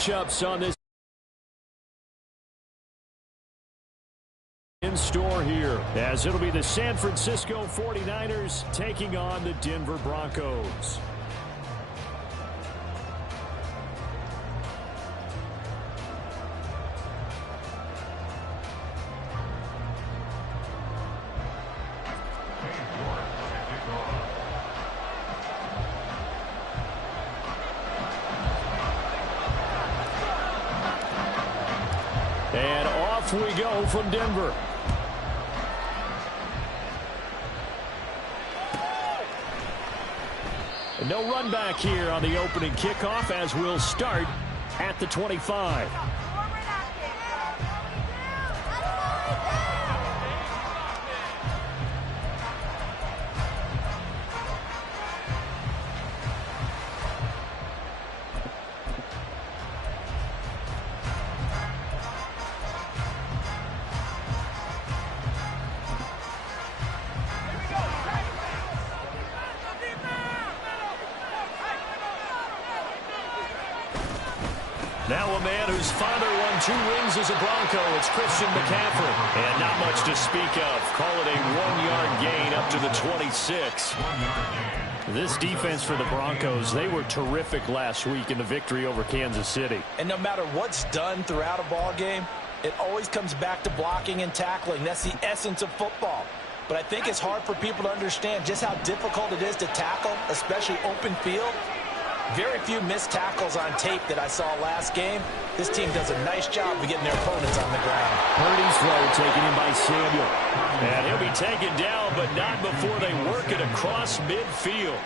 matchups on this in store here, as it'll be the San Francisco 49ers taking on the Denver Broncos. And off we go from Denver. And no run back here on the opening kickoff, as we'll start at the 25. Now a man whose father won 2 rings as a Bronco, it's Christian McCaffrey. And not much to speak of. Call it a 1-yard gain up to the 26. This defense for the Broncos, they were terrific last week in the victory over Kansas City. And no matter what's done throughout a ball game, it always comes back to blocking and tackling. That's the essence of football. But I think it's hard for people to understand just how difficult it is to tackle, especially open field. Very few missed tackles on tape that I saw last game. This team does a nice job of getting their opponents on the ground. Purdy's throw taken in by Samuel. And he'll be taken down, but not before they work it across midfield.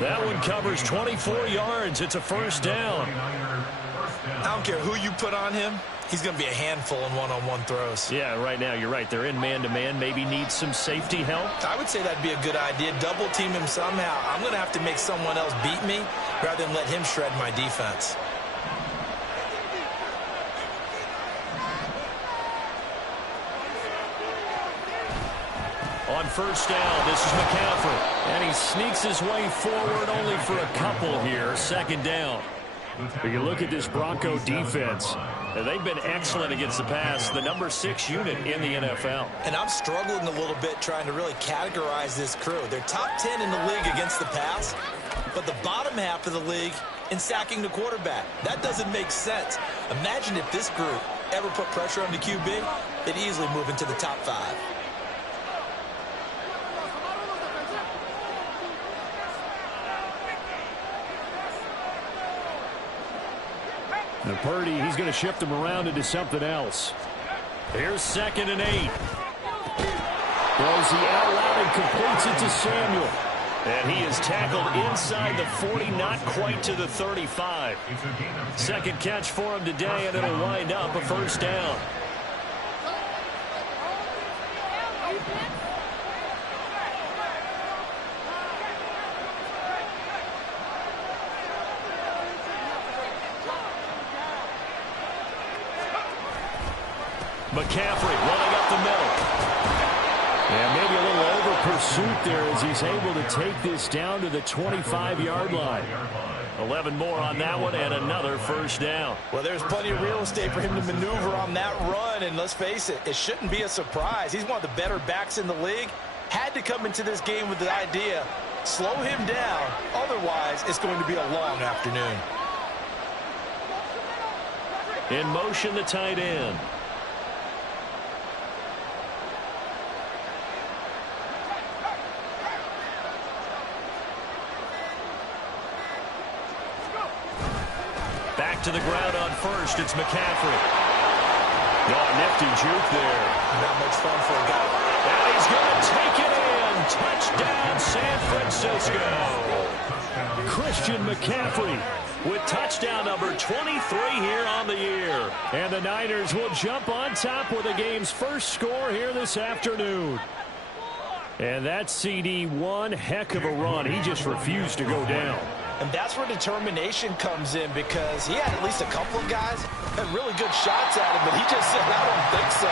That one covers 24 yards. It's a first down. I don't care who you put on him. He's going to be a handful in one-on-one throws. Yeah, right now, you're right. They're in man-to-man. Maybe need some safety help. I would say that'd be a good idea. Double team him somehow. I'm going to have to make someone else beat me rather than let him shred my defense. On first down, this is McCaffrey. And he sneaks his way forward only for a couple here. Second down. But you look at this Bronco defense, and they've been excellent against the pass, the number 6 unit in the NFL. And I'm struggling a little bit trying to really categorize this crew. They're top 10 in the league against the pass, but the bottom half of the league in sacking the quarterback. That doesn't make sense. Imagine if this group ever put pressure on the QB, they'd easily move into the top 5. And Purdy, he's going to shift them around into something else. Here's 2nd and 8. Throws the out route and completes it to Samuel. And he is tackled inside the 40, not quite to the 35. Second catch for him today, and it'll wind up a first down. McCaffrey running up the middle. And maybe a little over pursuit there as he's able to take this down to the 25-yard line. 11 more on that one and another first down. Well, there's plenty of real estate for him to maneuver on that run. And let's face it, it shouldn't be a surprise. He's one of the better backs in the league. Had to come into this game with the idea, slow him down. Otherwise, it's going to be a long afternoon. In motion, the tight end. Back to the ground on first. It's McCaffrey. Oh, nifty juke there. Not much fun for a guy. And he's going to take it in. Touchdown, San Francisco. Christian McCaffrey with touchdown number 23 here on the year. And the Niners will jump on top with the game's first score here this afternoon. And that CD, one heck of a run. He just refused to go down. And that's where determination comes in, because he had at least a couple of guys had really good shots at him, but he just said, I don't think so.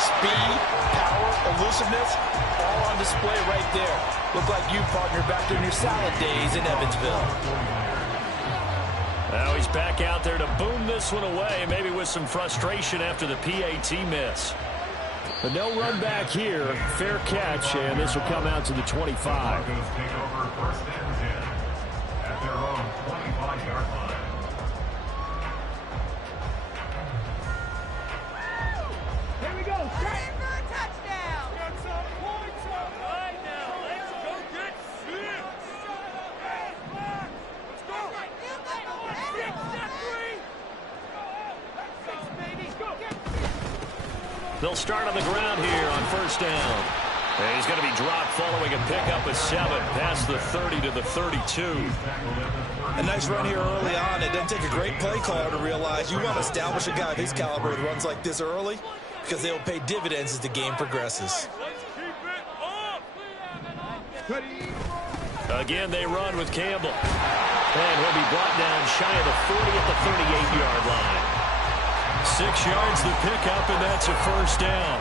Speed, power, elusiveness, all on display right there. Look like you, partner, back during your salad days in Evansville. Now he's back out there to boom this one away, maybe with some frustration after the PAT miss. But no run back here. Fair catch, and this will come out to the 25. Broncos take over first and 10 at their own 25-yard line. Here we go. Straight for a touchdown. Get some points up right now. Let's go get six. Let's go. Six, not three. Six, baby. Go. They'll start on the ground here on first down. And he's going to be dropped following a pickup of 7 past the 30 to the 32. A nice run here early on. It doesn't take a great play caller to realize you want to establish a guy of his caliber with runs like this early because they will pay dividends as the game progresses. Let's keep it up. Again, they run with Campbell. And he'll be brought down shy of the 40 at the 38-yard line. 6 yards the pickup, and that's a first down.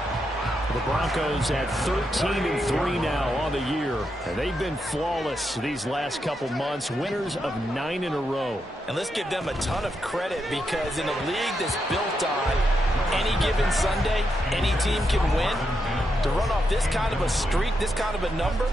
The Broncos at 13-3 now on the year. And they've been flawless these last couple months, winners of 9 in a row. And let's give them a ton of credit because in a league that's built on any given Sunday, any team can win. To run off this kind of a streak, this kind of a number,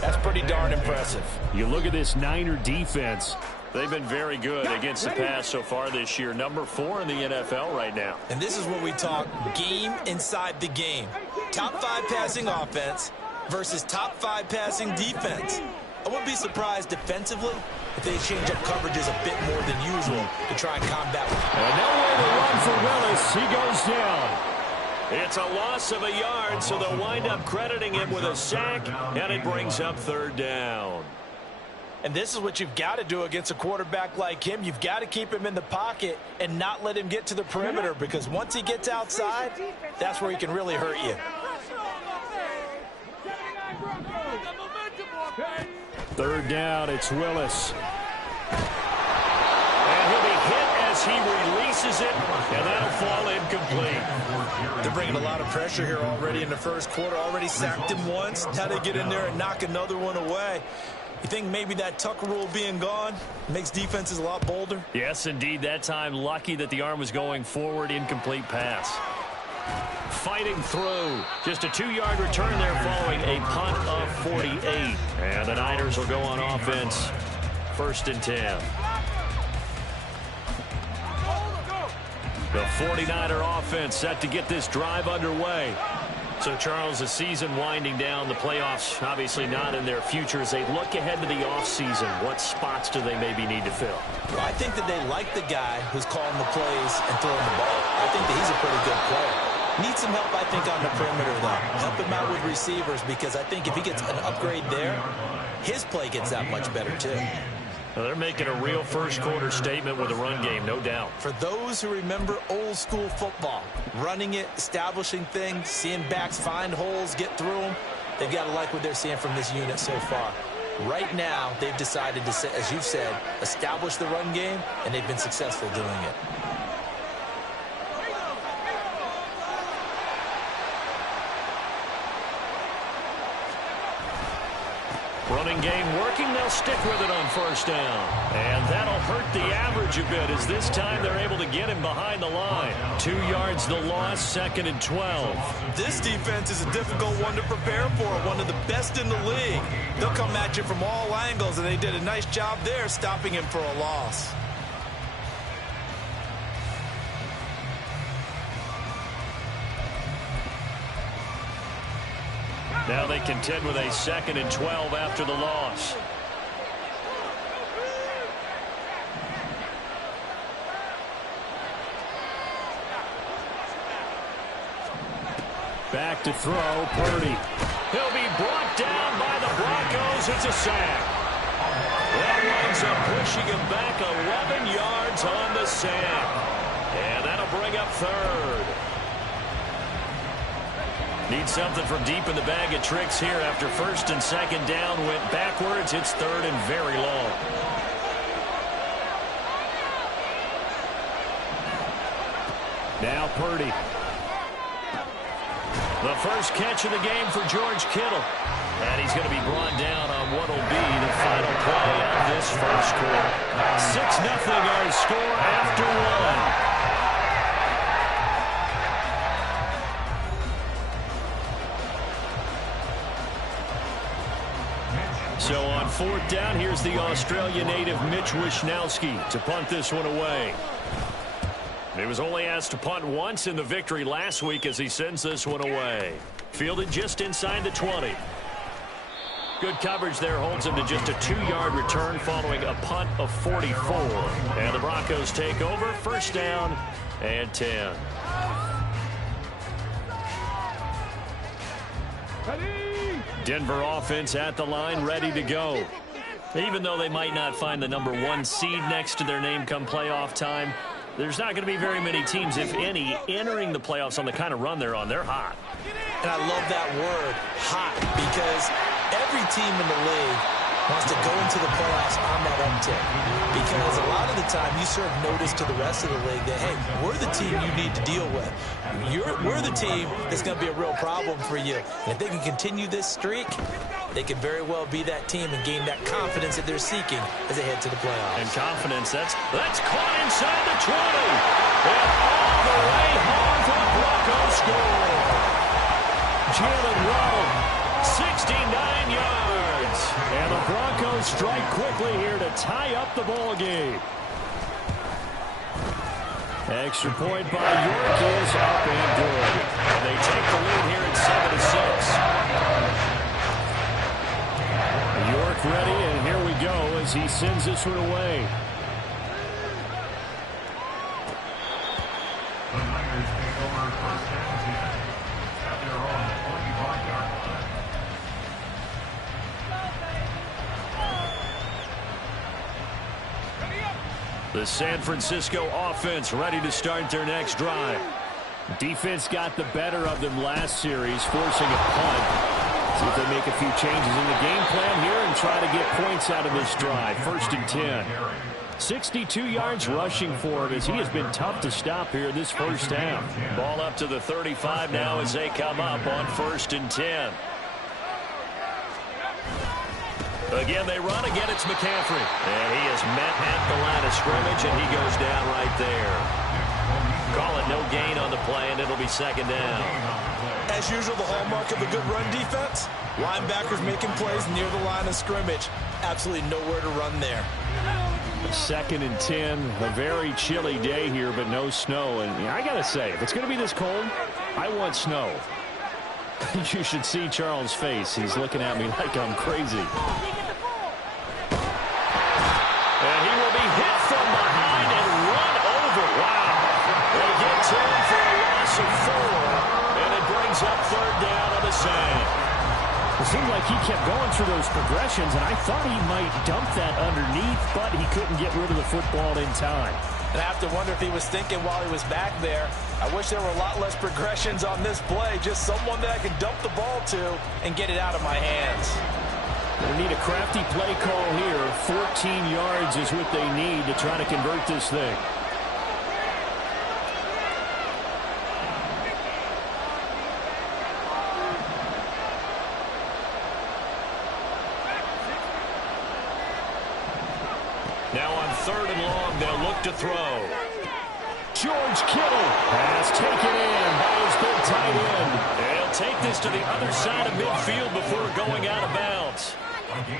that's pretty darn impressive. You look at this Niner defense. They've been very good against the pass so far this year. Number 4 in the NFL right now. And this is where we talk game inside the game. Top 5 passing offense versus top 5 passing defense. I wouldn't be surprised defensively if they change up coverages a bit more than usual to try and combat it. And nowhere to run for Willis. He goes down. It's a loss of a yard, so they'll wind up crediting him with a sack, and it brings up third down. And this is what you've got to do against a quarterback like him. You've got to keep him in the pocket and not let him get to the perimeter because once he gets outside, that's where he can really hurt you. Third down, it's Willis. And he'll be hit as he releases it, and that'll fall incomplete. They're bringing a lot of pressure here already in the first quarter. Already sacked him once. Now they get in there and knock another one away. You think maybe that Tucker rule being gone makes defenses a lot bolder? Yes, indeed. That time, lucky that the arm was going forward. Incomplete pass. Fighting through. Just a 2-yard return there following a punt of 48. And the Niners will go on offense. First and 10. The 49er offense set to get this drive underway. So, Charles, the season winding down, the playoffs obviously not in their future. As they look ahead to the offseason, what spots do they maybe need to fill? Well, I think that they like the guy who's calling the plays and throwing the ball. I think that he's a pretty good player. Needs some help, I think, on the perimeter, though. Help him out with receivers because I think if he gets an upgrade there, his play gets that much better, too. Well, they're making a real first-quarter statement with a run game, no doubt. For those who remember old-school football, running it, establishing things, seeing backs find holes, get through them, they've got to like what they're seeing from this unit so far. Right now, they've decided to, as you've said, establish the run game, and they've been successful doing it. Running game working. They'll stick with it on first down. And that'll hurt the average a bit as this time they're able to get him behind the line. 2 yards the loss, 2nd and 12. This defense is a difficult one to prepare for, one of the best in the league. They'll come at you from all angles, and they did a nice job there stopping him for a loss. Now they contend with a 2nd and 12 after the loss. Back to throw, Purdy. He'll be brought down by the Broncos. It's a sack. That winds up pushing him back 11 yards on the sack. And that'll bring up third. Need something from deep in the bag of tricks here after 1st and 2nd down. Went backwards. It's 3rd and very long. Now Purdy. The first catch of the game for George Kittle. And he's going to be brought down on what will be the final play of this first quarter. 6-0 our score after one. So on fourth down, here's the Australia native Mitch Wishnowsky to punt this one away. He was only asked to punt once in the victory last week as he sends this one away. Fielded just inside the 20. Good coverage there holds him to just a 2-yard return following a punt of 44. And the Broncos take over, first down and 10. Denver offense at the line, ready to go. Even though they might not find the number 1 seed next to their name come playoff time, there's not going to be very many teams, if any, entering the playoffs on the kind of run they're on. They're hot. And I love that word, hot, because every team in the league wants to go into the playoffs on that uptick. Because a lot of the time you serve notice to the rest of the league that, hey, we're the team you need to deal with. We're the team that's going to be a real problem for you. And if they can continue this streak, they could very well be that team and gain that confidence that they're seeking as they head to the playoffs. And confidence, that's caught inside the 20. And all the way home for the Broncos score. Jalen Waddle, 69 yards. And the Broncos strike quickly here to tie up the ball game. Extra point by York is up and good. And they take the lead here at 7-6. York ready, and here we go as he sends this one away. The Niners take over first down 10 at their own 25-yard line. The San Francisco offense ready to start their next drive. Defense got the better of them last series, forcing a punt. See if they make a few changes in the game plan here and try to get points out of this drive. First and 10. 62 yards rushing for him as he has been tough to stop here this first half. Ball up to the 35 now as they come up on first and 10. Again, they run. Again, it's McCaffrey. And he is met at the line of scrimmage, and he goes down right there. Call it no gain on the play, and it'll be second down. As usual, the hallmark of a good run defense, linebackers making plays near the line of scrimmage. Absolutely nowhere to run there. Second and 10, a very chilly day here, but no snow. And I got to say, if it's going to be this cold, I want snow. You should see Charles' face. He's looking at me like I'm crazy. And he will be hit from behind and run over. Wow. They get to him for a loss of 4. And it brings up third down on the sand. It seemed like he kept going through those progressions, and I thought he might dump that underneath, but he couldn't get rid of the football in time. And I have to wonder if he was thinking while he was back there, I wish there were a lot less progressions on this play, just someone that I could dump the ball to and get it out of my hands. They need a crafty play call here. 14 yards is what they need to try to convert this thing. Now on third and long, they'll look to throw. George Kittle has taken in by his big tight end. They'll take this to the other side of midfield before going out of bounds.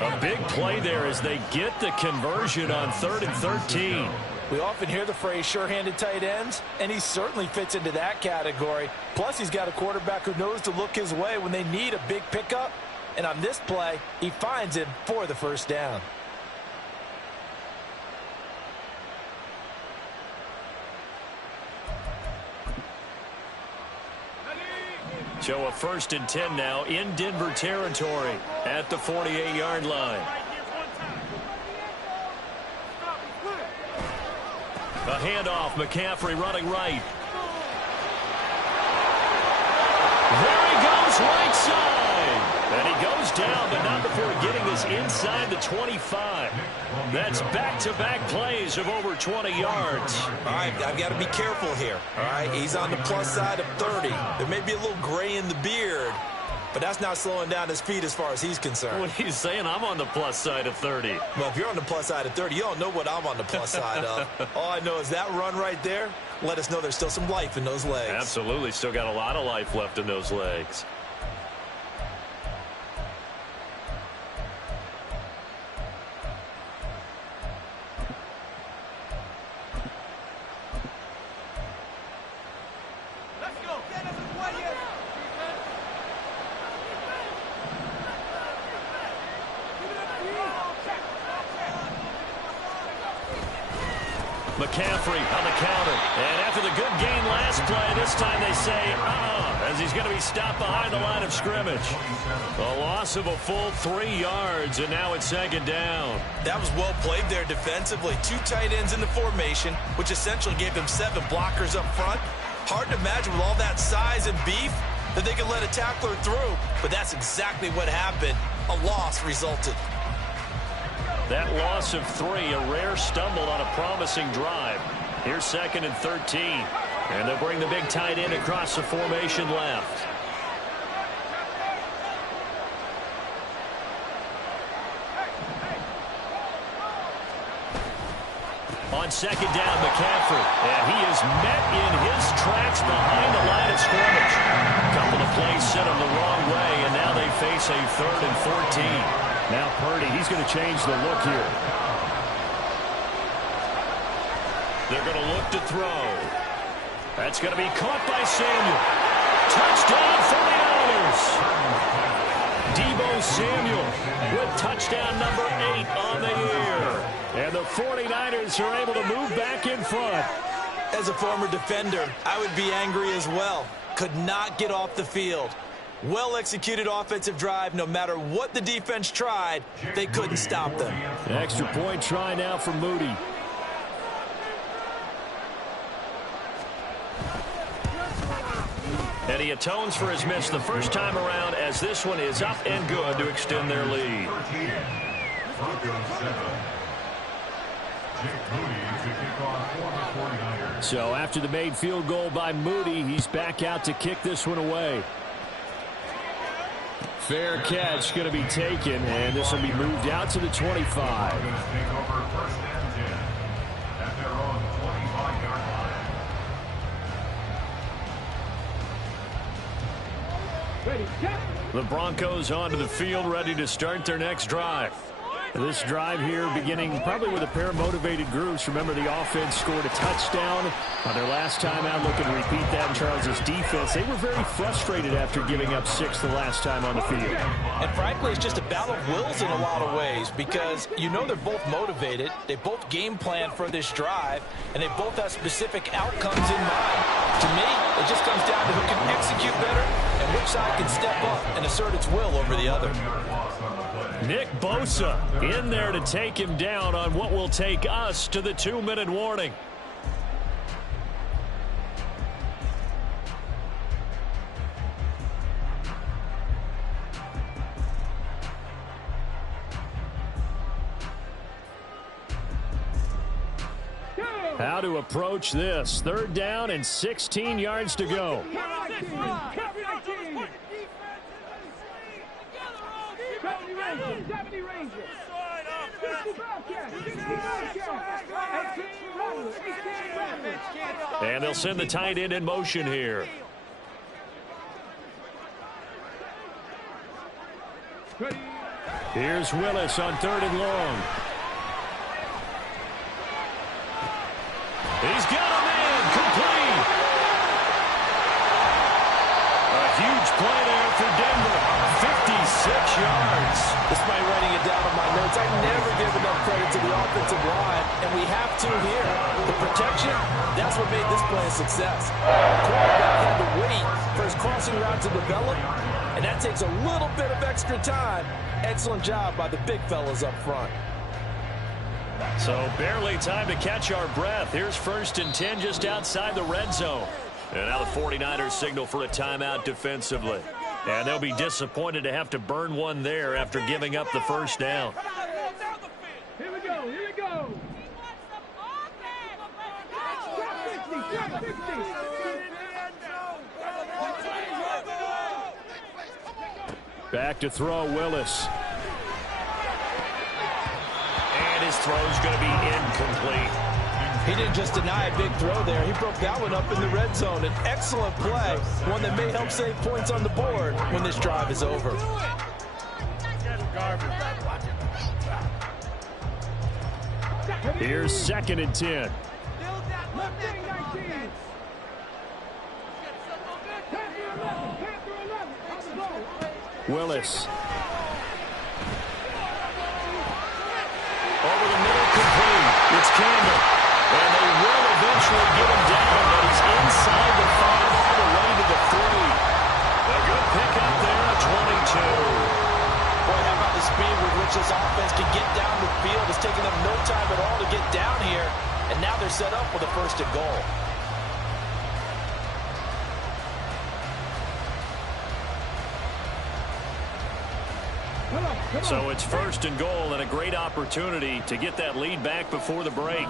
A big play there as they get the conversion on 3rd and 13. We often hear the phrase sure-handed tight ends, and he certainly fits into that category. Plus, he's got a quarterback who knows to look his way when they need a big pickup. And on this play, he finds him for the first down. So a first and 10 now in Denver territory at the 48-yard line. A handoff, McCaffrey running right. There he goes, right side. And he goes down, but not before getting this inside the 25. That's back-to-back plays of over 20 yards. All right, I've got to be careful here. All right, he's on the plus side of 30. There may be a little gray in the beard, but that's not slowing down his feet as far as he's concerned. What he's saying, I'm on the plus side of 30. Well, if you're on the plus side of 30, you don't know what I'm on the plus side of. All I know is that run right there let us know there's still some life in those legs. Absolutely. Still got a lot of life left in those legs. McCaffrey on the counter. And after the good gain last play, this time they say, as he's going to be stopped behind the line of scrimmage. A loss of a full 3 yards, and now it's second down. That was well played there defensively. 2 tight ends in the formation, which essentially gave them 7 blockers up front. Hard to imagine with all that size and beef that they could let a tackler through, but that's exactly what happened. A loss resulted. That loss of 3, a rare stumble on a promising drive. Here's second and 13. And they'll bring the big tight end across the formation left. On second down, McCaffrey. And he is met in his tracks behind the line of scrimmage. A couple of plays sent him the wrong way, and now they face a 3rd and 14. Now Purdy, he's going to change the look here. They're going to look to throw. That's going to be caught by Samuel. Touchdown 49ers. Deebo Samuel with touchdown number 8 on the year. And the 49ers are able to move back in front. As a former defender, I would be angry as well. Could not get off the field. Well-executed offensive drive. No matter what the defense tried, they couldn't stop them. Extra point try now for Moody. And he atones for his miss the first time around, as this one is up and good to extend their lead. So after the made field goal by Moody, he's back out to kick this one away. Fair catch going to be taken, and this will be moved out to the 25. The Broncos onto the field, ready to start their next drive. This drive here beginning probably with a pair of motivated groups. Remember, the offense scored a touchdown on their last time out. Looking to repeat that in Charles' defense. They were very frustrated after giving up 6 the last time on the field. And frankly, it's just a battle of wills in a lot of ways, because you know they're both motivated. They both game plan for this drive, and they both have specific outcomes in mind. To me, it just comes down to who can execute better and which side can step up and assert its will over the other. Nick Bosa in there to take him down on what will take us to the 2-minute warning. How to approach this. 3rd down and 16 yards to go. And they'll send the tight end in motion here. Here's Willis on 3rd and long. He's got a man complete. A huge play there for Denver. 56 yards. Despite writing it down on my notes, I never give enough credit to the offensive line, and we have to here. The protection, that's what made this play a success. The quarterback had to wait for his crossing route to develop, and that takes a little bit of extra time. Excellent job by the big fellas up front. So barely time to catch our breath. Here's 1st and 10 just outside the red zone. And now the 49ers signal for a timeout defensively. And they'll be disappointed to have to burn one there after giving up the first down. Here we go, here we go. Back to throw, Willis. And his throw's going to be incomplete. He didn't just deny a big throw there. He broke that one up in the red zone. An excellent play, one that may help save points on the board when this drive is over. Here's 2nd and 10. Willis. Over the middle, complete. It's Campbell. And they will eventually get him down, but he's inside the 5 all the way to the 3. A good pickup there at 22. Boy, how about the speed with which this offense can get down the field? It's taken them no time at all to get down here, and now they're set up with a 1st and goal. So it's 1st and goal and a great opportunity to get that lead back before the break.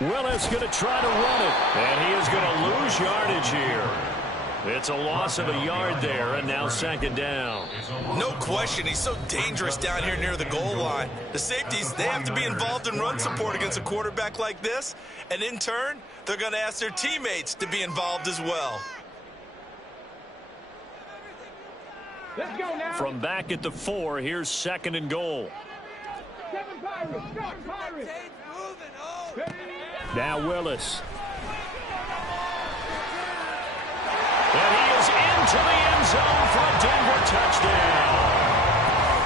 Willis going to try to run it, and he is going to lose yardage here. It's a loss of a yard there, and now 2nd down. No question, he's so dangerous down here near the goal line. The safeties, they have to be involved in run support against a quarterback like this, and in turn, they're going to ask their teammates to be involved as well. Let's go now. From back at the 4, here's 2nd and goal. Now Willis. And he is into the end zone for a Denver touchdown.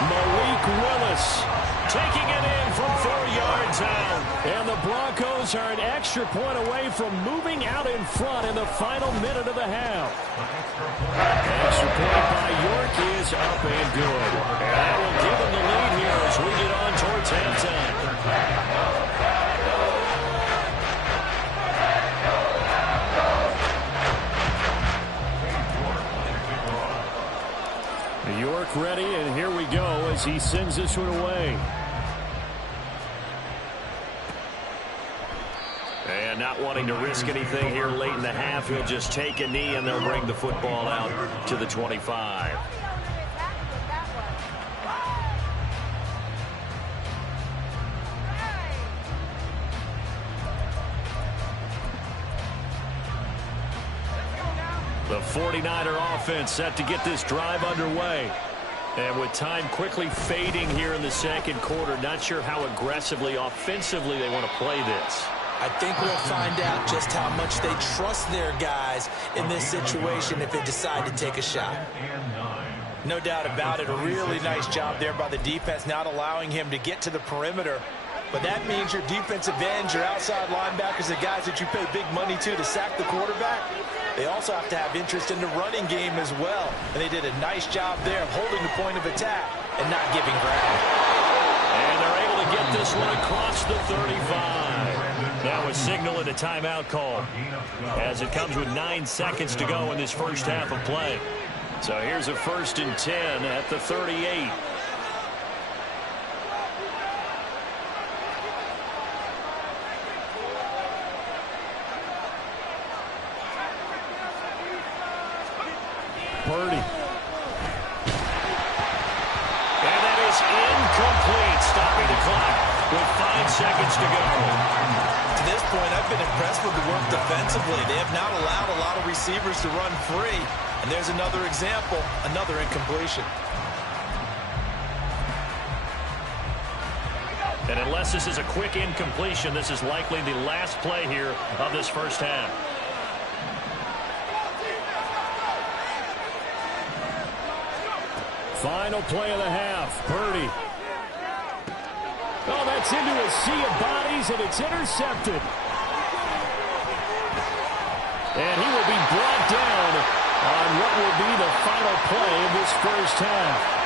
Malik Willis taking it in from 4 yards out. And the Broncos are an extra point away from moving out in front in the final minute of the half. Extra point by York is up and good. And that will give him the lead here as we get on towards halftime. York ready, and here we go as he sends this one away. And not wanting to risk anything here late in the half, he'll just take a knee and they'll bring the football out to the 25. The 49er offense set to get this drive underway. And with time quickly fading here in the 2nd quarter, not sure how aggressively, offensively they want to play this. I think we'll find out just how much they trust their guys in this situation if they decide to take a shot. No doubt about it, a really nice job there by the defense, not allowing him to get to the perimeter. But that means your defensive ends, your outside linebackers, the guys that you pay big money to sack the quarterback, they also have to have interest in the running game as well. And they did a nice job there of holding the point of attack and not giving ground. And they're able to get this one across the 35. Now a signal and a timeout call as it comes with 9 seconds to go in this first half of play. So here's a 1st and 10 at the 38. Purdy. And that is incomplete, stopping the clock with 5 seconds to go. To this point, I've been impressed with the work defensively. They have not allowed a lot of receivers to run free. And there's another example, another incompletion. And unless this is a quick incompletion, this is likely the last play here of this first half. Final play of the half. Purdy. Oh, that's into a sea of bodies, and it's intercepted. And he will be brought down on what will be the final play of this first half.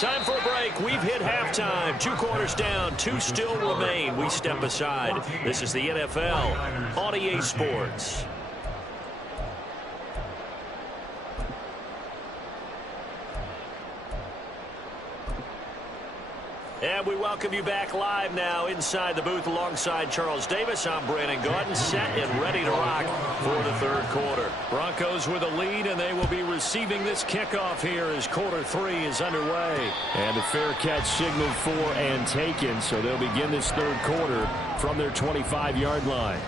Time for a break. We've hit halftime. 2 quarters down. 2 still remain. We step aside. This is the NFL on EA Sports. And we welcome you back live now inside the booth alongside Charles Davis. I'm Brandon Gaudin, set and ready to rock for the third quarter. Broncos with a lead, and they will be receiving this kickoff here as quarter 3 is underway. And a fair catch signaled for and taken, so they'll begin this third quarter from their 25-yard line.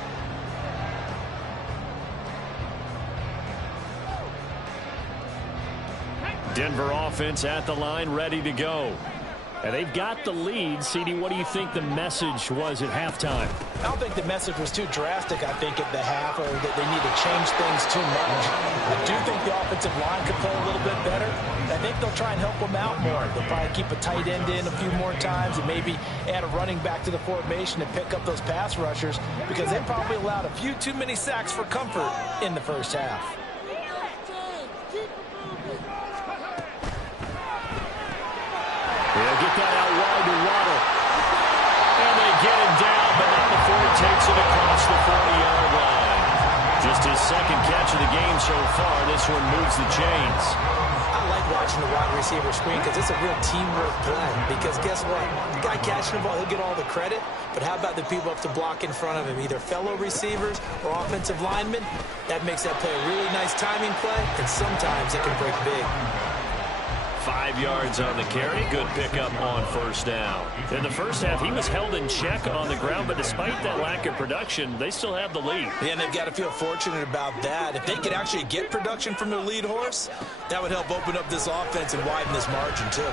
Denver offense at the line, ready to go. And they've got the lead. C.D., what do you think the message was at halftime? I don't think the message was too drastic, I think, at the half, or that they need to change things too much. I do think the offensive line could play a little bit better. I think they'll try and help them out more. They'll probably keep a tight end in a few more times and maybe add a running back to the formation to pick up those pass rushers, because they probably allowed a few too many sacks for comfort in the first half. They'll get that out wide to Waddle. And they get him down, but not before he takes it across the 40-yard line. Just his second catch of the game so far. This one moves the chains. I like watching the wide receiver screen because it's a real teamwork play. Because guess what? The guy catching the ball, he'll get all the credit. But how about the people up to block in front of him, either fellow receivers or offensive linemen? That makes that play a really nice timing play, and sometimes it can break big. 5 yards on the carry. Good pickup on first down. In the first half, he was held in check on the ground, but despite that lack of production, they still have the lead. Yeah, and they've got to feel fortunate about that. If they could actually get production from their lead horse, that would help open up this offense and widen this margin, too.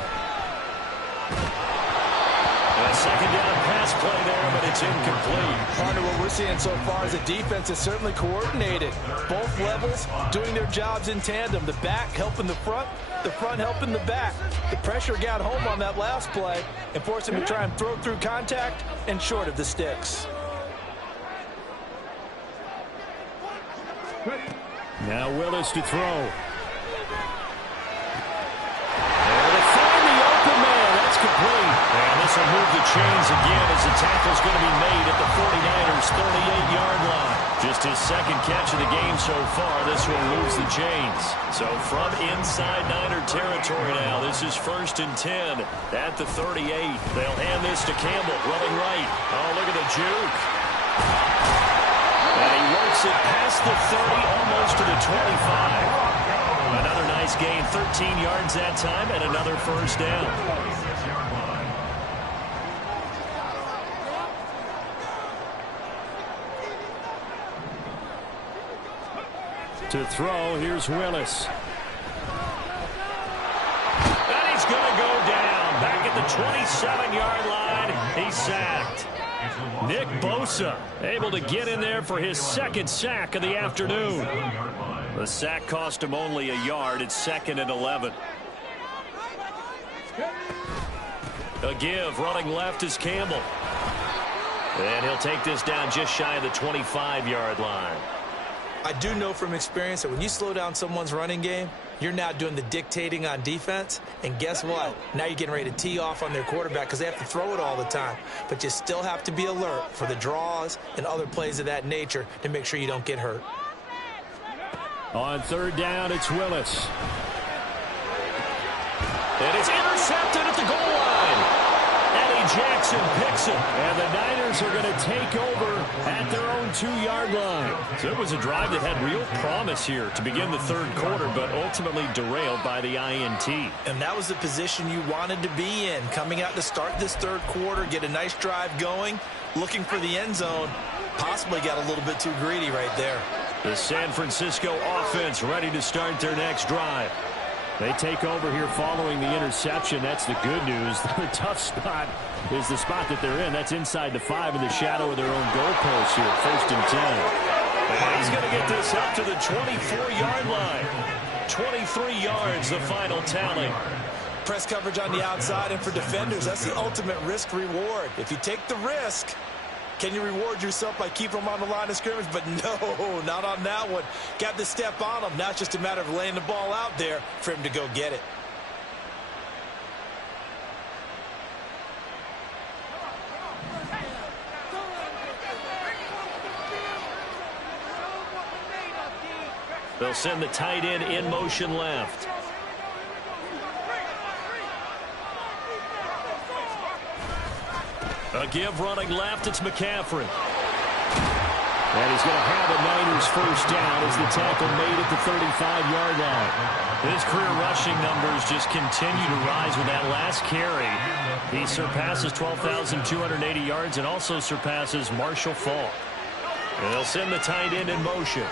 A second down pass play there, but it's incomplete. Partner, what we're seeing so far is the defense is certainly coordinated. Both levels doing their jobs in tandem. The back helping the front helping the back. The pressure got home on that last play and forced him to try and throw through contact and short of the sticks. Now Willis to throw. Complete. And this will move the chains again as the tackle's going to be made at the 49ers' 38-yard line. Just his second catch of the game so far. This one moves the chains. So from inside Niner territory now, this is 1st and 10 at the 38. They'll hand this to Campbell, running right. Oh, look at the juke. And he works it past the 30, almost to the 25. Another nice gain, 13 yards that time, and another first down. To throw, here's Willis. And he's going to go down. Back at the 27-yard line, he's sacked. Nick Bosa able to get in there for his second sack of the afternoon. The sack cost him only a yard. It's 2nd and 11. A give, running left is Campbell. And he'll take this down just shy of the 25-yard line. I do know from experience that when you slow down someone's running game, you're now doing the dictating on defense. And guess what? Now you're getting ready to tee off on their quarterback because they have to throw it all the time. But you still have to be alert for the draws and other plays of that nature to make sure you don't get hurt. On 3rd down, it's Willis. And it's intercepted at the goal line. Eddie Jackson picks it. And the Niners are going to take over at their own 2-yard line. So it was a drive that had real promise here to begin the third quarter, but ultimately derailed by the INT. And that was the position you wanted to be in. Coming out to start this third quarter, get a nice drive going, looking for the end zone. Possibly got a little bit too greedy right there. The San Francisco offense ready to start their next drive. They take over here following the interception. That's the good news. The tough spot is the spot that they're in. That's inside the 5 in the shadow of their own goalpost here. 1st and 10. And he's going to get this up to the 24-yard line. 23 yards, the final tally. Press coverage on the outside, and for defenders, that's the ultimate risk-reward. If you take the risk, can you reward yourself by keeping them on the line of scrimmage? But no, not on that one. Got to step on them. Now it's just a matter of laying the ball out there for him to go get it. They'll send the tight end in motion left. A give running left. It's McCaffrey. And he's going to have a Niners first down as the tackle made at the 35-yard line. His career rushing numbers just continue to rise with that last carry. He surpasses 12,280 yards and also surpasses Marshall Faulk. And they'll send the tight end in motion.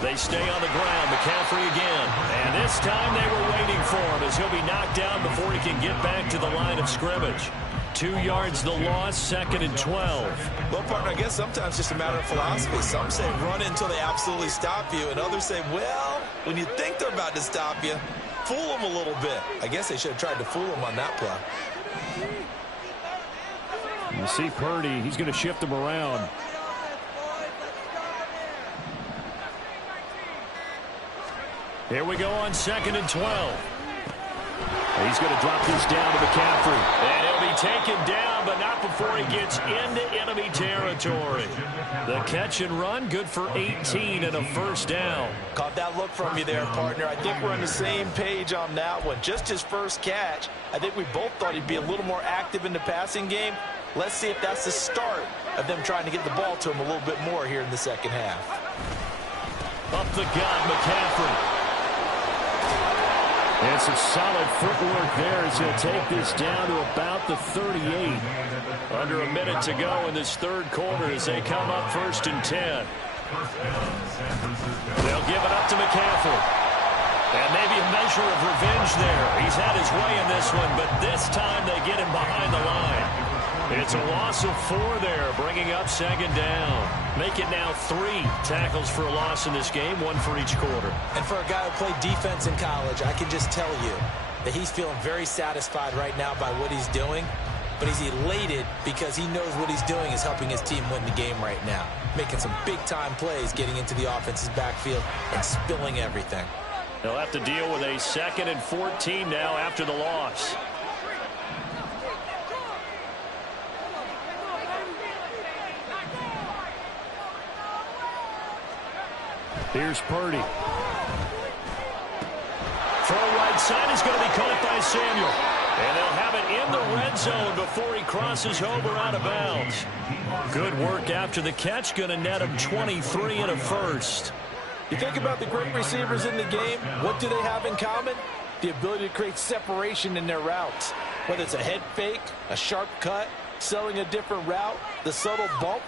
They stay on the ground. McCaffrey again. And this time they were waiting for him as he'll be knocked down before he can get back to the line of scrimmage. 2 yards the loss, 2nd and 12. Well, partner, I guess sometimes it's just a matter of philosophy. Some say run it until they absolutely stop you, and others say, well, when you think they're about to stop you, fool them a little bit. I guess they should have tried to fool him on that play. You see Purdy, he's going to shift him around. Here we go on 2nd and 12. He's going to drop this down to McCaffrey. And he'll be taken down, but not before he gets into enemy territory. The catch and run, good for 18 and a first down. Caught that look from you there, partner. I think we're on the same page on that one. Just his first catch. I think we both thought he'd be a little more active in the passing game. Let's see if that's the start of them trying to get the ball to him a little bit more here in the second half. Up the gut, McCaffrey. And some solid footwork there as he'll take this down to about the 38. Under a minute to go in this third quarter as they come up 1st and 10. They'll give it up to McCaffrey. And maybe a measure of revenge there. He's had his way in this one, but this time they get him behind the line. It's a loss of 4 there, bringing up 2nd down. Make it now 3 tackles for a loss in this game, 1 for each quarter. And for a guy who played defense in college, I can just tell you that he's feeling very satisfied right now by what he's doing. But he's elated because he knows what he's doing is helping his team win the game right now. Making some big-time plays, getting into the offense's backfield and spilling everything. They'll have to deal with a 2nd and 14 now after the loss. Here's Purdy. Throw right side is going to be caught by Samuel. And they'll have it in the red zone before he crosses over out of bounds. Good work after the catch. Going to net him 23 and a first. You think about the great receivers in the game, what do they have in common? The ability to create separation in their routes. Whether it's a head fake, a sharp cut, selling a different route, the subtle bump.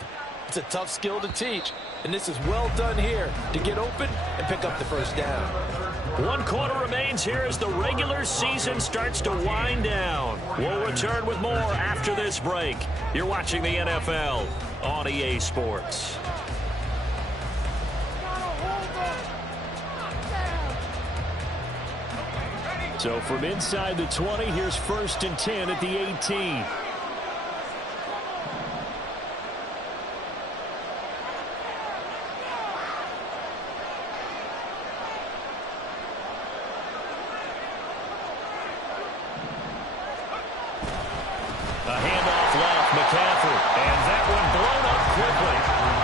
It's a tough skill to teach, and this is well done here to get open and pick up the first down. 1 quarter remains here as the regular season starts to wind down. We'll return with more after this break. You're watching the NFL on EA Sports. So from inside the 20, here's 1st and 10 at the 18. A handoff left, McCaffrey. And that one blown up quickly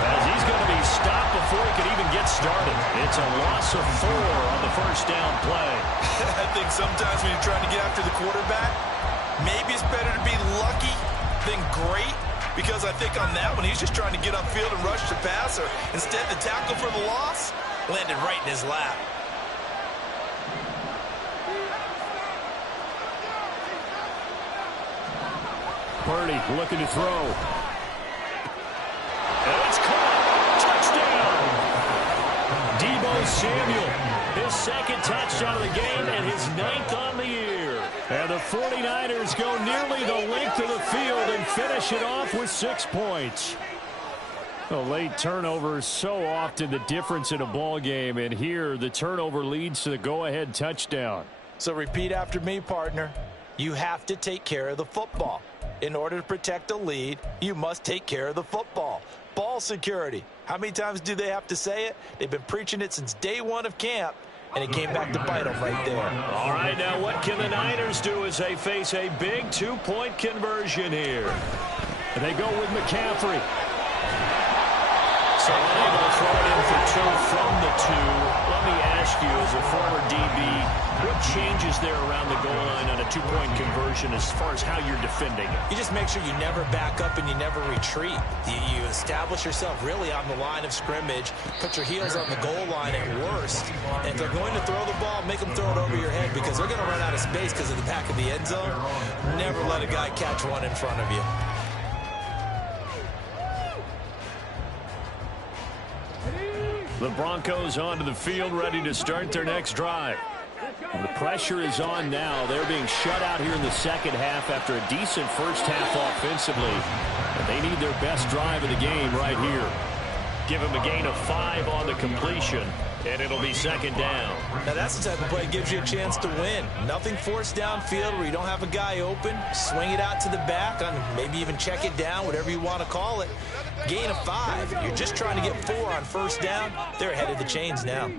as he's going to be stopped before he could even get started. It's a loss of 4 on the first down play. I think sometimes when you're trying to get after the quarterback, maybe it's better to be lucky than great, because I think on that one, he's just trying to get upfield and rush the passer. Instead, the tackle for the loss landed right in his lap. Purdy looking to throw. And it's caught. Touchdown. Deebo Samuel. His 2nd touchdown of the game and his 9th on the year. And the 49ers go nearly the length of the field and finish it off with 6 points. A late turnover is so often the difference in a ball game, and here the turnover leads to the go-ahead touchdown. So repeat after me, partner. You have to take care of the football. In order to protect a lead, you must take care of the football. Ball security. How many times do they have to say it? They've been preaching it since day 1 of camp, and it came back to bite them right there. All right, now what can the Niners do as they face a big 2-point conversion here? And they go with McCaffrey. So unable to throw it in for 2 from the 2. Let me ask ask you, as a former DB, what changes there around the goal line on a two-point conversion as far as how you're defending it? You just make sure you never back up and you never retreat. You establish yourself really on the line of scrimmage, put your heels on the goal line at worst, and if they're going to throw the ball, make them throw it over your head because they're going to run out of space because of the back of the end zone. Never let a guy catch one in front of you. The Broncos onto the field, ready to start their next drive. The pressure is on now. They're being shut out here in the second half after a decent first half offensively. And they need their best drive of the game right here. Give them a gain of 5 on the completion, and it'll be second down. Now that's the type of play that gives you a chance to win. Nothing forced downfield where you don't have a guy open. Swing it out to the back, maybe even check it down, whatever you want to call it. Gain of 5. You're just trying to get 4 on first down. They're ahead of the chains now.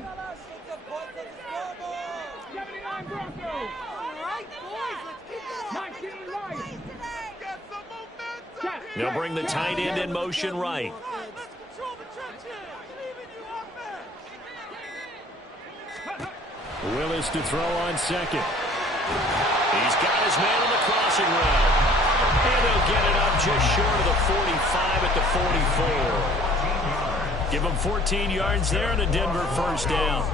They'll bring the tight end in motion right. Willis to throw on second. He's got his man on the crossing route. And he'll get it up just short of the 45 at the 44. Give him 14 yards there and a Denver first down.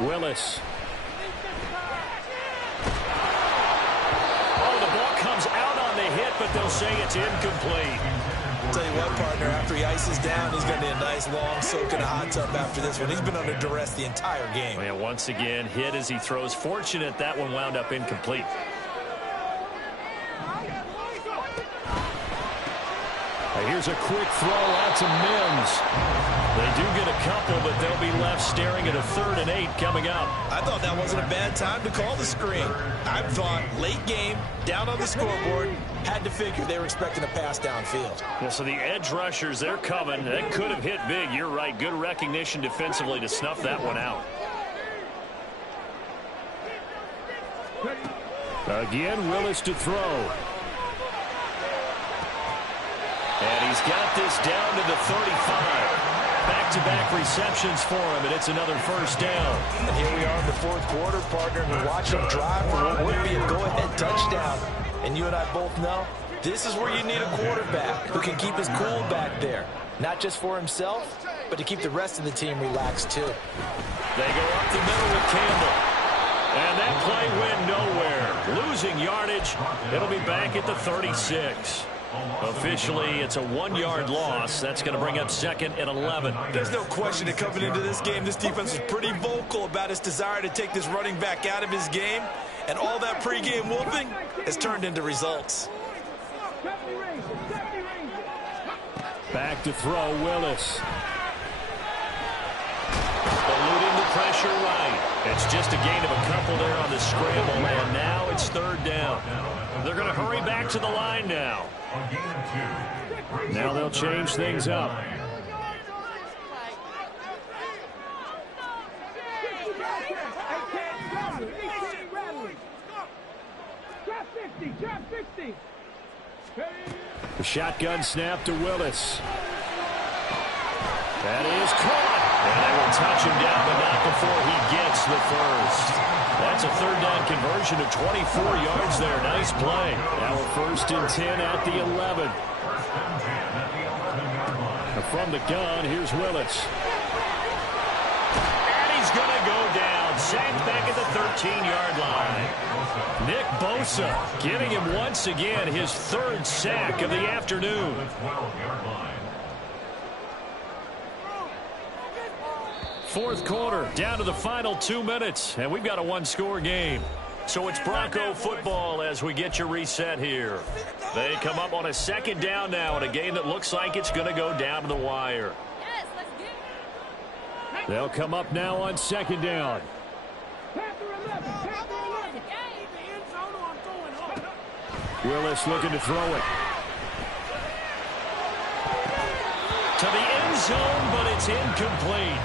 Willis. Oh, the ball comes out on the hit, but they'll say it's incomplete. I'll tell you what, partner, after he ices down, he's going to need a nice long soak in a hot tub after this one. He's been under duress the entire game. And once again, hit as he throws. Fortunate that one wound up incomplete. Here's a quick throw out to Mims. They do get a couple, but they'll be left staring at a 3rd and 8 coming up. I thought that wasn't a bad time to call the screen. I thought late game, down on the scoreboard, had to figure they were expecting a pass downfield. Well, so the edge rushers, they're coming. That could have hit big. You're right. Good recognition defensively to snuff that one out. Again, Willis to throw. And he's got this down to the 35. Back-to-back receptions for him, and it's another first down. And here we are in the 4th quarter, partner, and we watch him drive for what would be a go-ahead touchdown. And you and I both know this is where you need a quarterback who can keep his cool back there. Not just for himself, but to keep the rest of the team relaxed, too. They go up the middle with Campbell. And that play went nowhere. Losing yardage. It'll be back at the 36. Officially, it's a 1-yard loss. That's going to bring up 2nd and 11. There's no question that coming into this game, this defense was pretty vocal about its desire to take this running back out of his game. And all that pregame whooping has turned into results. Back to throw, Willis. Eluding the pressure right. It's just a gain of a couple there on the scramble, and now it's 3rd down. They're going to hurry back to the line now. Now they'll change things up. The shotgun snap to Willis. That is caught. And they will touch him down, but not before he gets the first. That's a 3rd down conversion of 24 yards there. Nice play. Now a 1st and 10 at the 11. From the gun, here's Willis. And he's going to go down. Sacked back at the 13-yard line. Nick Bosa getting him once again his 3rd sack of the afternoon. 4th quarter, down to the final 2 minutes, and we've got a 1-score game. So it's Bronco football as we get you reset here. They come up on a 2nd down now in a game that looks like it's going to go down to the wire. They'll come up now on 2nd down. Willis looking to throw it. To the end zone, but it's incomplete.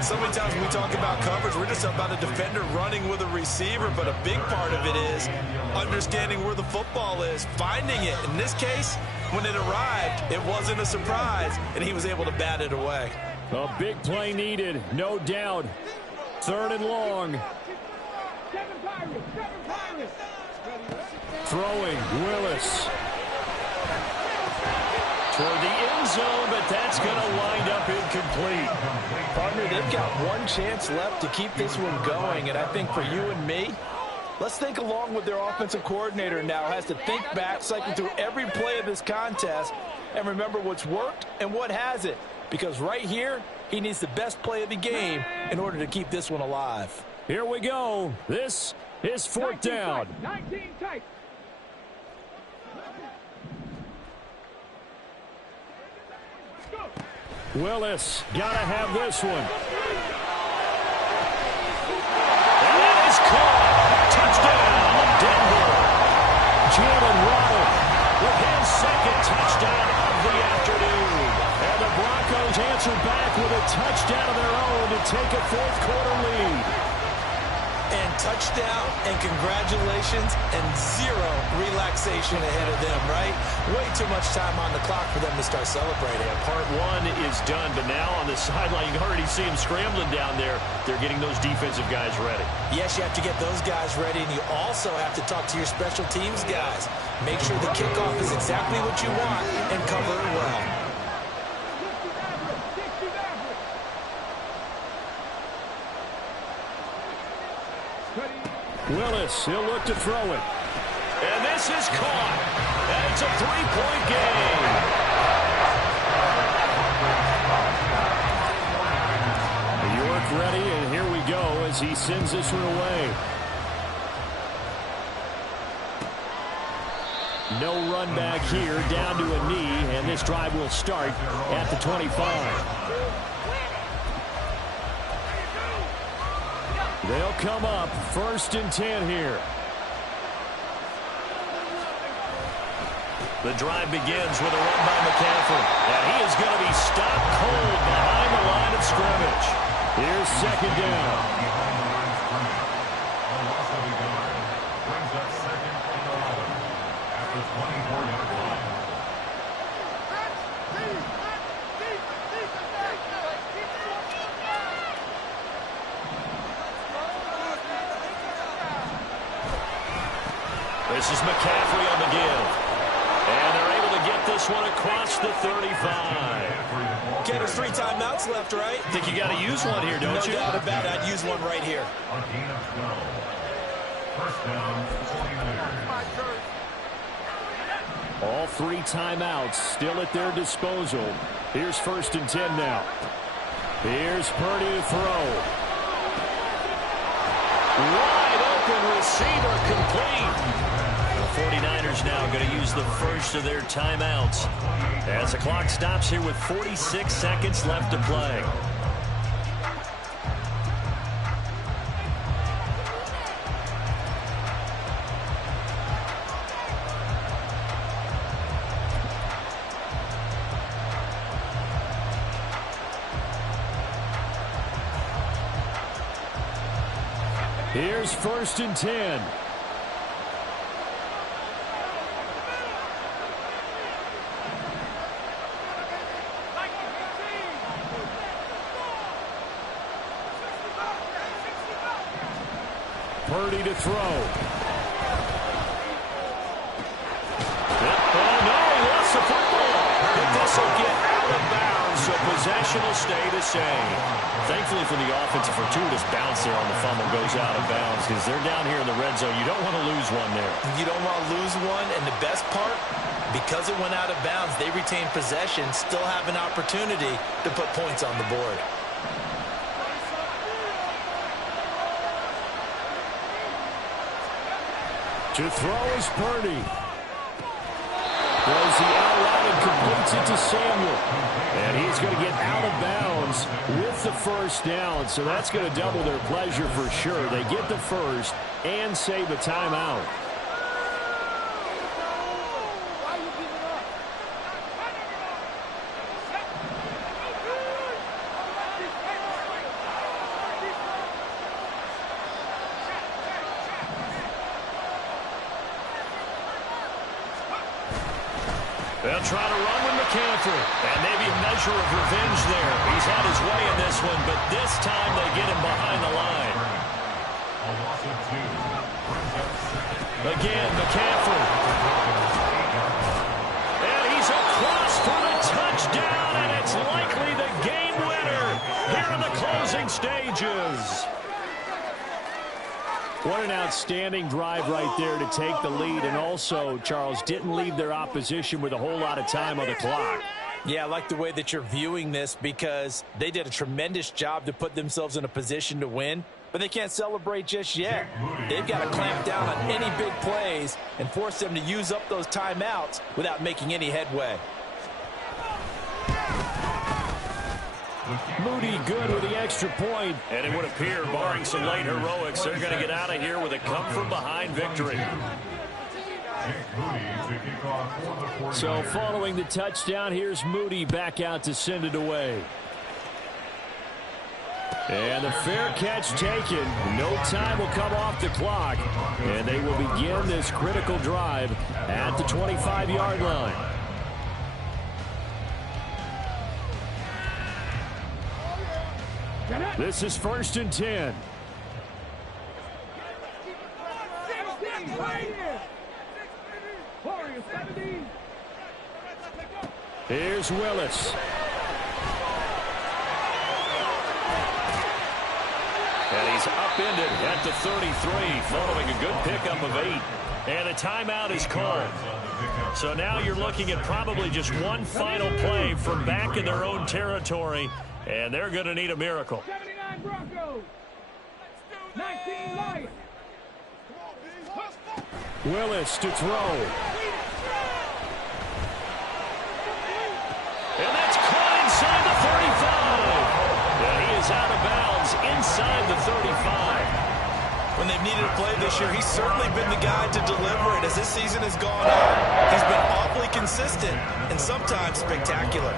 So many times when we talk about coverage, we're just about a defender running with a receiver, but a big part of it is understanding where the football is, finding it. In this case, when it arrived, it wasn't a surprise, and he was able to bat it away. A big play needed, no doubt. 3rd and long. Throwing, Willis. Toward the end zone, but that's going to wind up incomplete. Partner, they've got one chance left to keep this one going, and I think for you and me, let's think along with their offensive coordinator now. Has to think back, cycle through every play of this contest, and remember what's worked and what hasn't. Because right here, he needs the best play of the game in order to keep this one alive. Here we go. This is 4th down. 19 tight. Willis, gotta have this one. And that is caught. Touchdown, Denver. Jalen Waddle with his 2nd touchdown of the afternoon. And the Broncos answer back with a touchdown of their own to take a 4th quarter lead. And touchdown and congratulations and 0 relaxation ahead of them, right? Way too much time on the clock for them to start celebrating. Yeah, part 1 is done, but now on the sideline, you can already see them scrambling down there. They're getting those defensive guys ready. Yes, you have to get those guys ready, and you also have to talk to your special teams guys. Make sure the kickoff is exactly what you want and cover it well. Willis, he'll look to throw it. And this is caught. And it's a 3-point game. York ready, and here we go as he sends this one away. No run back here, down to a knee, and this drive will start at the 25. They'll come up 1st and 10 here. The drive begins with a run by McCaffrey. And he is going to be stopped cold behind the line of scrimmage. Here's 2nd down. Brings up 2nd and 11 at the 24-yard line. This is McCaffrey on the give. And they're able to get this one across the 35. Okay, there's 3 timeouts left, right? Think you got to use one here, don't you? No doubt about it. I'd use one right here. A gain of 12. 1st down, 49ers. All 3 timeouts still at their disposal. Here's 1st and 10 now. Here's Purdy to throw. Wide open receiver complete. The 49ers now going to use the first of their timeouts as the clock stops here with 46 seconds left to play. Here's 1st and 10. Purdy to throw. Oh, no, he lost the football. But this will get out of bounds, so possession will stay the same. Thankfully for the offense, a fortuitous bounce there on the fumble goes out of bounds because they're down here in the red zone. You don't want to lose one there. You don't want to lose one, and the best part, because it went out of bounds, they retain possession, still have an opportunity to put points on the board. To throw is Purdy. Throws the out route and completes it to Samuel. And he's going to get out of bounds with the first down. So that's going to double their pleasure for sure. They get the first and save a timeout. They'll try to run with McCaffrey. And maybe a measure of revenge there. He's had his way in this one, but this time they get him behind the line. Again, McCaffrey. And he's across for the touchdown, and it's likely the game winner here in the closing stages. What an outstanding drive right there to take the lead. And also, Charles, didn't leave their opposition with a whole lot of time on the clock. Yeah, I like the way that you're viewing this because they did a tremendous job to put themselves in a position to win, but they can't celebrate just yet. They've got to clamp down on any big plays and force them to use up those timeouts without making any headway. Moody good with the extra point. And it would appear, barring some late heroics, they're going to get out of here with a come-from-behind victory. So following the touchdown, here's Moody back out to send it away. And the fair catch taken. No time will come off the clock. And they will begin this critical drive at the 25-yard line. This is 1st and 10. Here's Willis. And he's upended at the 33, following a good pickup of 8. And a timeout is called. So now you're looking at probably just one final play from back in their own territory, and they're going to need a miracle. 79 Broncos. 19 Lions. Willis to throw. And that's caught inside the 35. And he is out of bounds inside the 35. When they've needed a play this year, he's certainly been the guy to deliver it. As this season has gone on, he's been awfully consistent and sometimes spectacular.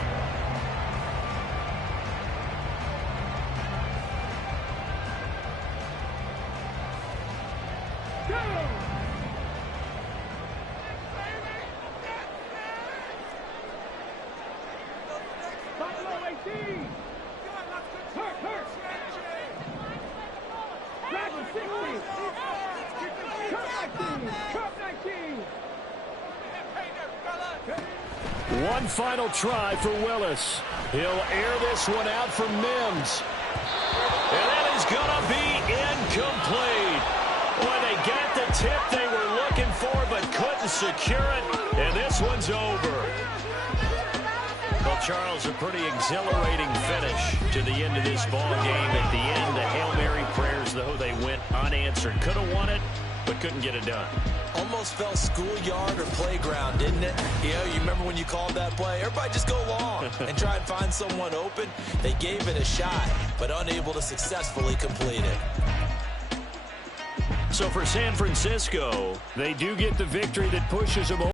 One final try for Willis. He'll air this one out from Mims. And that is going to be incomplete. Boy, they got the tip they were looking for but couldn't secure it. And this one's over. Well, Charles, a pretty exhilarating finish to the end of this ball game. At the end, the Hail Mary prayers, though, they went unanswered. Could have won it, but couldn't get it done. Almost felt schoolyard or playground, didn't it? You know, you remember when you called that play? Everybody just go long and try and find someone open. They gave it a shot, but unable to successfully complete it. So for San Francisco, They do get the victory that pushes them over.